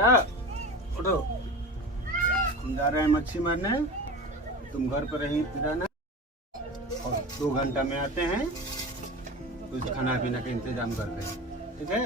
बेटा उठो, हम जा रहे हैं मच्छी मारने, तुम घर पर ही रहना और 2 घंटा में आते हैं, कुछ खाना पीना का इंतजाम करते हैं, ठीक है?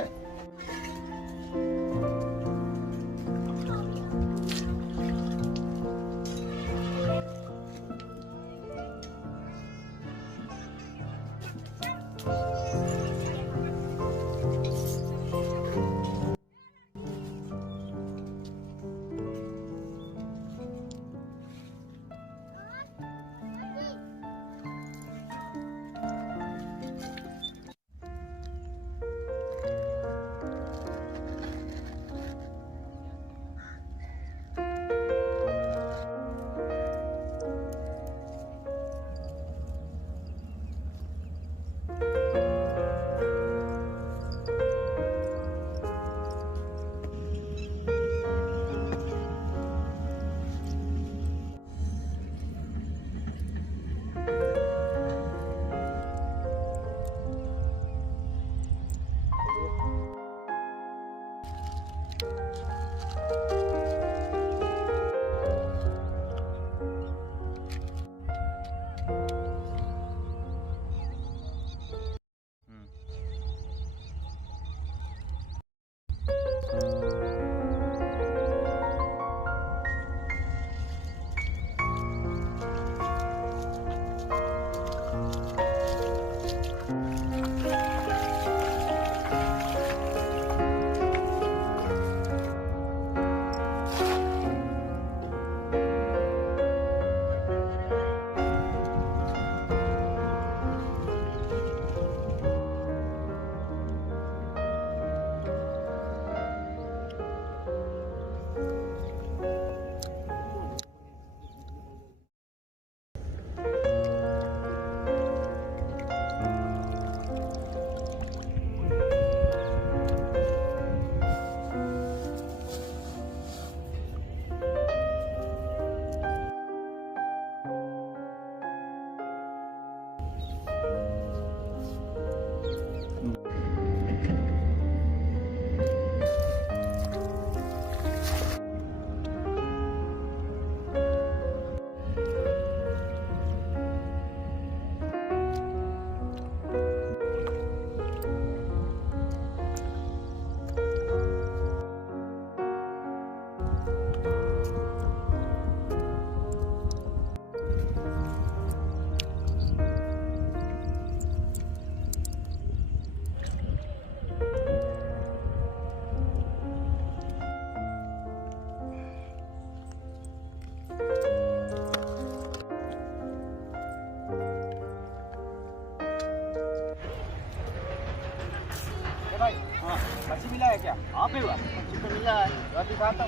मच्छी मिला है क्या? हाँ पे हुआ मच्छी तो मिला है, दिखा था।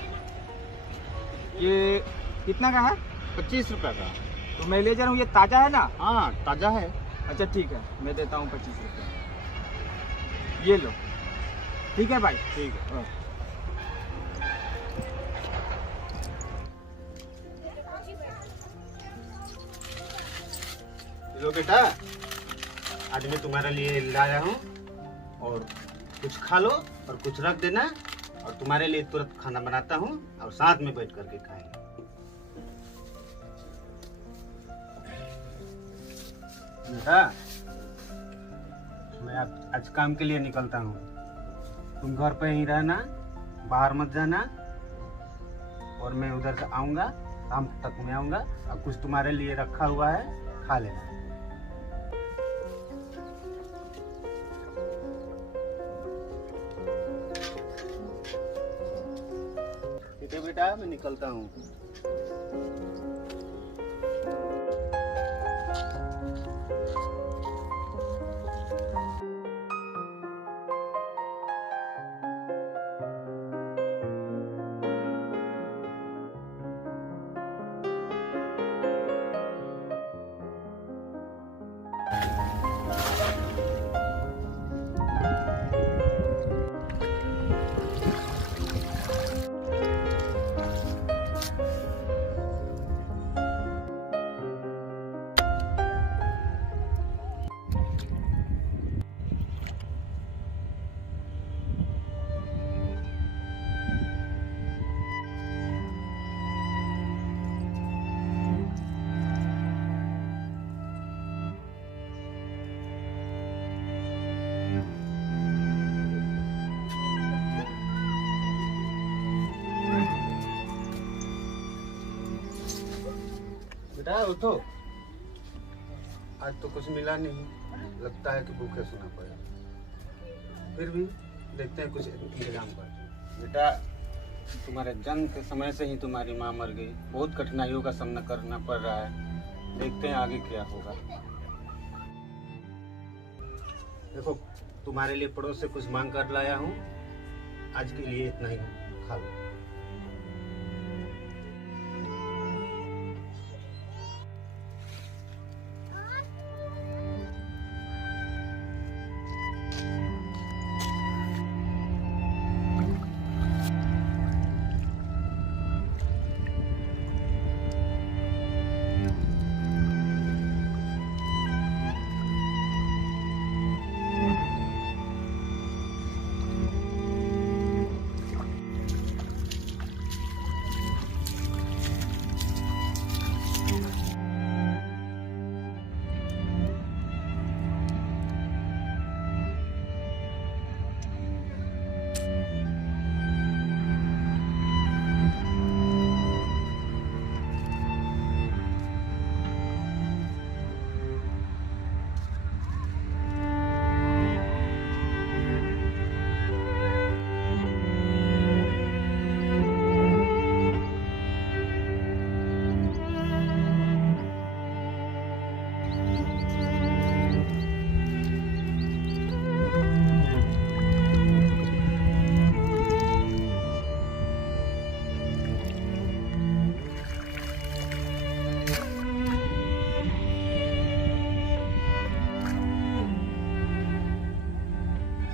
ये कितना का है? 25 रुपये का। तो मैं ले जा रहा हूँ, ये ताज़ा है ना? हाँ ताज़ा है। अच्छा ठीक है, मैं देता हूँ 25 रुपये, ये लो। ठीक है भाई, ठीक है। लो बेटा, आज मैं तुम्हारे लिए लाया हूँ और कुछ खा लो और कुछ रख देना, और तुम्हारे लिए तुरंत खाना बनाता हूँ और साथ में बैठ करके खाएंगे। बेटा मैं आज काम के लिए निकलता हूँ, तुम घर पे ही रहना, बाहर मत जाना, और मैं उधर से आऊँगा, शाम तक मैं आऊँगा और कुछ तुम्हारे लिए रखा हुआ है, खा लेना। ठीक है बेटा, मैं निकलता हूँ। बेटा उठो। आज तो कुछ मिला नहीं, लगता है कि भूखे सोना पड़ेगा। फिर भी देखते हैं, कुछ इंतजाम करते हैं। बेटा तुम्हारे जन्म के समय से ही तुम्हारी माँ मर गई, बहुत कठिनाइयों का सामना करना पड़ रहा है। देखते हैं आगे क्या होगा। देखो तुम्हारे लिए पड़ोस से कुछ मांग कर लाया हूँ, आज के लिए इतना ही खा लो।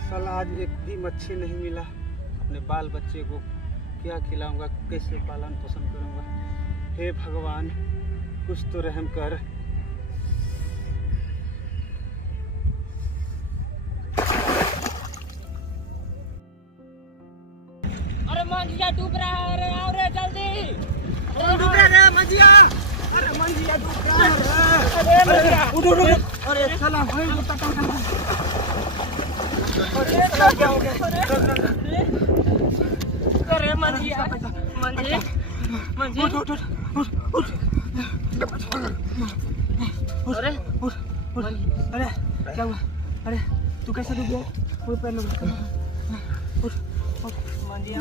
साला आज एक भी मच्छी नहीं मिला। अपने बाल बच्चे को क्या खिलाऊंगा, कैसे पालन पोषण करूंगा। हे भगवान कुछ तो रहम कर। अरे मंजिया डूब रहा है, अरे आओ रे जल्दी। अरे डूब रहा है मंजिया। अरे मंजिया डूब रहा है। अरे मंजिया उठ उठ उठ। अरे साला भाई अरे साला क्या हो गया? अरे मंजिया मंजिया मंजिया उठ उठ उठ उठ उठ। अरे उठ उठ। अरे क्या हुआ? अरे तू कैसे डूब गया? कोई पैर लग उठ उठ मंजिया।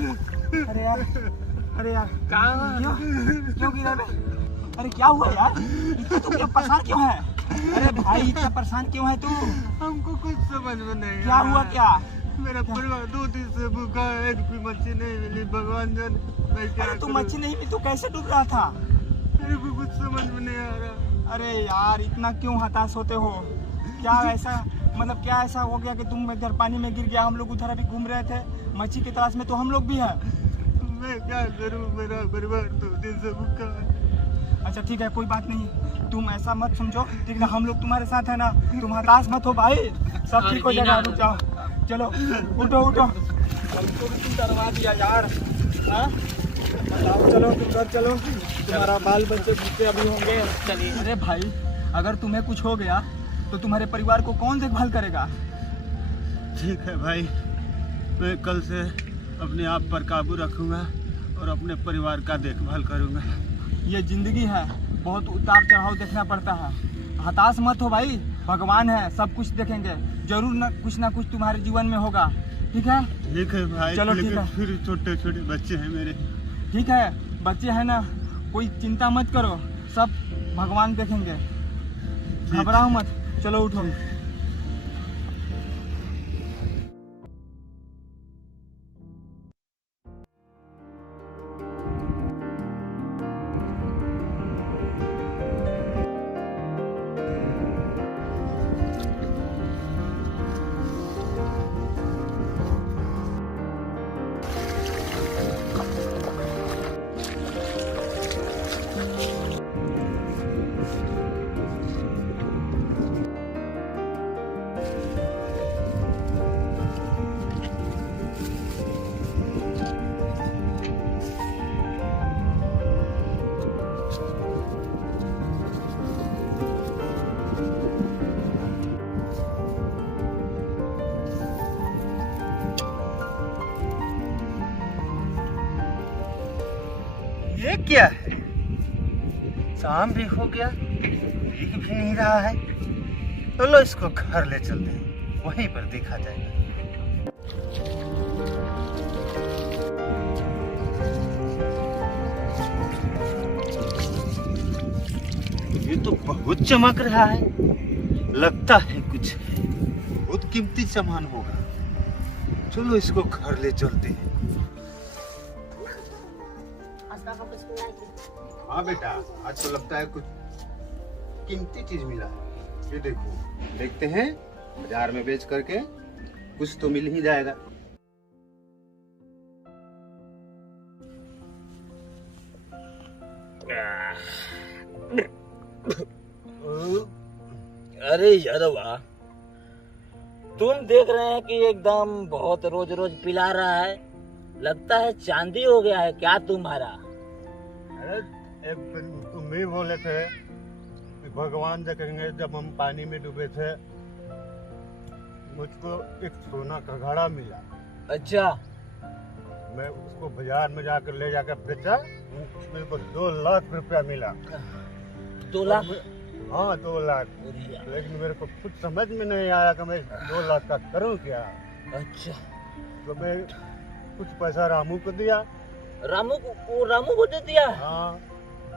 अरे यार कहाँ क्यों गिरा बे? अरे क्या हुआ यार? इतना तू क्या परेशान क्यों है? अरे भाई इतना परेशान क्यों है तू? हमको कुछ समझ में नहीं क्या हुआ क्या? मेरा परिवार 2 दिन से भूखा है, एक भी मच्छी नहीं मिली। भगवान जाने मैं क्या अरे तू करूं? मच्छी नहीं मिली तो कैसे डूब रहा था? मेरे को कुछ समझ में नहीं आ रहा। अरे यार इतना क्यों हताश होते हो? क्या ऐसा मतलब क्या ऐसा हो गया कि तुम इधर पानी में गिर गया? हम लोग उधर अभी घूम रहे थे मच्छी की तलाश में, तो हम लोग भी हैं। मैं क्या करूं, मेरा परिवार 2 दिन से भूखा है। अच्छा ठीक है कोई बात नहीं, तुम ऐसा मत समझो, ठीक ना? हम लोग तुम्हारे साथ है ना, तुम हताश मत हो भाई, सब ठीक हो जाएगा। रुक जाओ, चलो उठो उठो। हमको भी तुम डरवा दिया यार। हाँ बताओ, चलो तुम घर चलो, तुम्हारा बाल बच्चे भूखे अभी होंगे। चलिए। अरे भाई अगर तुम्हें कुछ हो गया तो तुम्हारे परिवार को कौन देखभाल करेगा? ठीक है भाई, मैं कल से अपने आप पर काबू रखूंगा और अपने परिवार का देखभाल करूंगा। ये जिंदगी है, बहुत उतार चढ़ाव देखना पड़ता है। हताश मत हो भाई, भगवान है, सब कुछ देखेंगे। जरूर ना कुछ तुम्हारे जीवन में होगा, ठीक है? ठीक है भाई, चलो, ठीक लेकिन है। फिर छोटे छोटे बच्चे हैं मेरे। ठीक है बच्चे हैं ना, कोई चिंता मत करो, सब भगवान देखेंगे, घबराओ मत। चलो उठो। ये क्या है? शाम भी हो गया, दिख भी नहीं रहा है। चलो इसको घर ले चलते हैं, वहीं पर देखा जाएगा। ये तो बहुत चमक रहा है, लगता है कुछ बहुत कीमती सामान होगा। चलो इसको घर ले चलते हैं। हाँ बेटा, आज तो लगता है कुछ कीमती चीज मिला है। ये देखो, देखते हैं बाजार में बेच करके कुछ तो मिल ही जाएगा। अरे यादवा, तुम देख रहे हैं कि एकदम बहुत रोज रोज पिला रहा है, लगता है चांदी हो गया है क्या तुम्हारा? अरे तुम भी बोले थे कि भगवान देखेंगे। जब हम पानी में डूबे थे, मुझको एक सोना का घड़ा मिला। अच्छा, मैं उसको बाजार में जाकर ले जाकर बेचा, मेरे को 2 लाख रुपया मिला। 2 लाख? हाँ, 2 लाख। लेकिन मेरे को कुछ समझ में नहीं आया कि मैं 2 लाख का करूं क्या। अच्छा, तो मैं कुछ पैसा रामू को दिया। रामू को दे दिया? हाँ।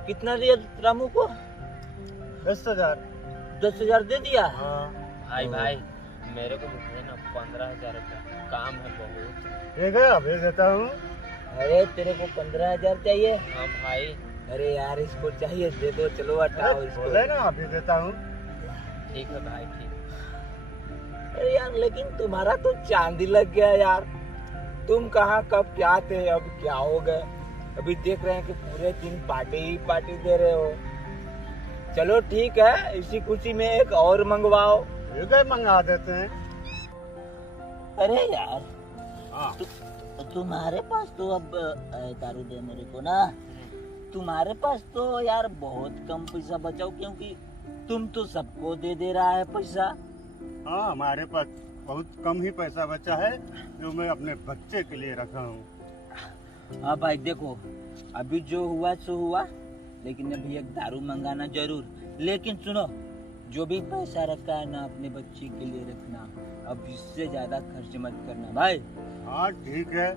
कितना दिया रामू को? 10,000। 10,000 दे दिया? हाँ। भाई मेरे को ना 15,000 रुपया काम है बहुत। ठीक है, भेज देता हूँ। अरे तेरे को 15,000 चाहिए? हाँ भाई। अरे यार, इसको चाहिए, दे दो। चलो हटाओ इसको। बोले ना, भेज देता हूँ। ठीक है भाई, ठीक। अरे यार, लेकिन तुम्हारा तो चांदी लग गया यार। तुम कहाँ कब क्या थे, अब क्या हो गए? अभी देख रहे हैं कि पूरे दिन पार्टी ही पार्टी दे रहे हो। चलो ठीक है, इसी खुशी में एक और मंगवाओ। ठीक है, मंगा देते हैं। अरे यार, हाँ। तुम्हारे पास तो अब दारू दे मेरे को ना। तुम्हारे पास तो यार बहुत कम पैसा बचाओ, क्योंकि तुम तो सबको दे रहा है पैसा। हाँ, हमारे पास बहुत कम ही पैसा बचा है, जो मैं अपने बच्चे के लिए रखा हूँ। हाँ भाई, देखो अभी जो हुआ सो हुआ, लेकिन अभी एक दारू मंगाना जरूर। लेकिन सुनो, जो भी पैसा रखा है ना, अपने बच्चे के लिए रखना। अब इससे ज्यादा खर्च मत करना भाई। हाँ ठीक है।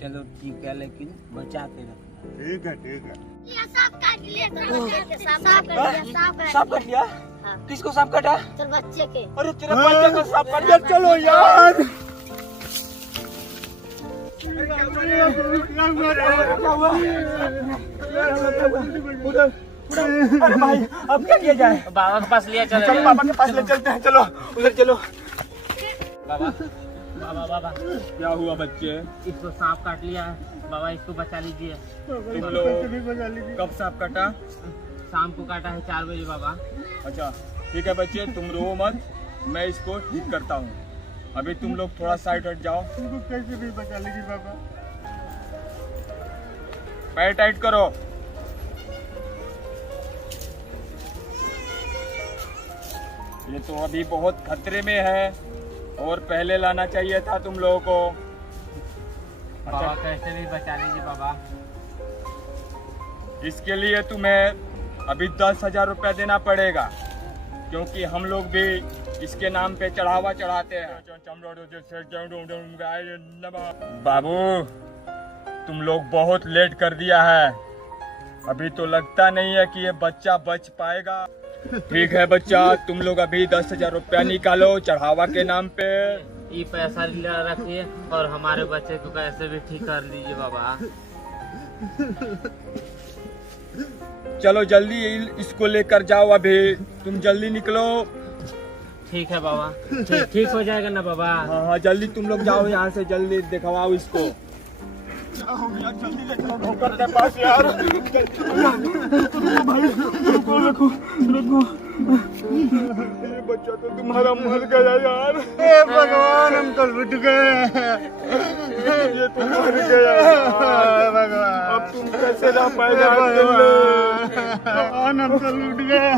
चलो ठीक है, लेकिन बचा के रखना। ठीक है, ठीक है। सांप काट लिया। सांप काट लिया? हाँ। किसको सांप काटा? तेरे बच्चे के। अरे तेरे बच्चे को सांप काट लिया। चलो यार। अरे भाई, अब क्या किया जाए? बाबा के पास लिया चलो। चलो पापा के पास ले चलते हैं। चलो उधर चलो। बाबा, क्या हुआ बच्चे? इसको सांप काट लिया है बाबा, इसको बचा लीजिए। तुम लोग कब सांप काटा? शाम को काटा है 4 बजे बाबा। अच्छा ठीक है बच्चे, तुम रो मत, मैं इसको ठीक करता हूँ। अभी तुम लोग थोड़ा साइड हट जाओ। तुमको कैसे भी बचा लेगी बाबा? पैर टाइट करो। ये तो अभी बहुत खतरे में है, और पहले लाना चाहिए था तुम लोगों को। बाबा कैसे भी बचा लीजिए बाबा। इसके लिए तुम्हें अभी 10,000 रुपया देना पड़ेगा, क्योंकि हम लोग भी इसके नाम पे चढ़ावा चढ़ाते हैं। बाबू, तुम लोग बहुत लेट कर दिया है, अभी तो लगता नहीं है कि ये बच्चा बच पाएगा। ठीक है बच्चा, तुम लोग अभी 10,000 रुपया निकालो चढ़ावा के नाम पे। ये पैसा रखिए और हमारे बच्चे को कैसे भी ठीक कर लीजिए बाबा। चलो जल्दी इसको लेकर जाओ, अभी तुम जल्दी निकलो। ठीक है बाबा, ठीक हो जाएगा ना बाबा? हाँ हाँ, जल्दी तुम लोग जाओ यहाँ से, जल्दी दिखवाओ इसको। जल्दी ले चलो डॉक्टर के पास यार। भाई रुको रुको रुको, ये बच्चा तो तुम्हारा मर गया यार। हे भगवान, हम तो लुट गए। ये तो मर गया भगवान, अब तुम कैसे रह पाएगा? भगवान, हम तो लुट गए।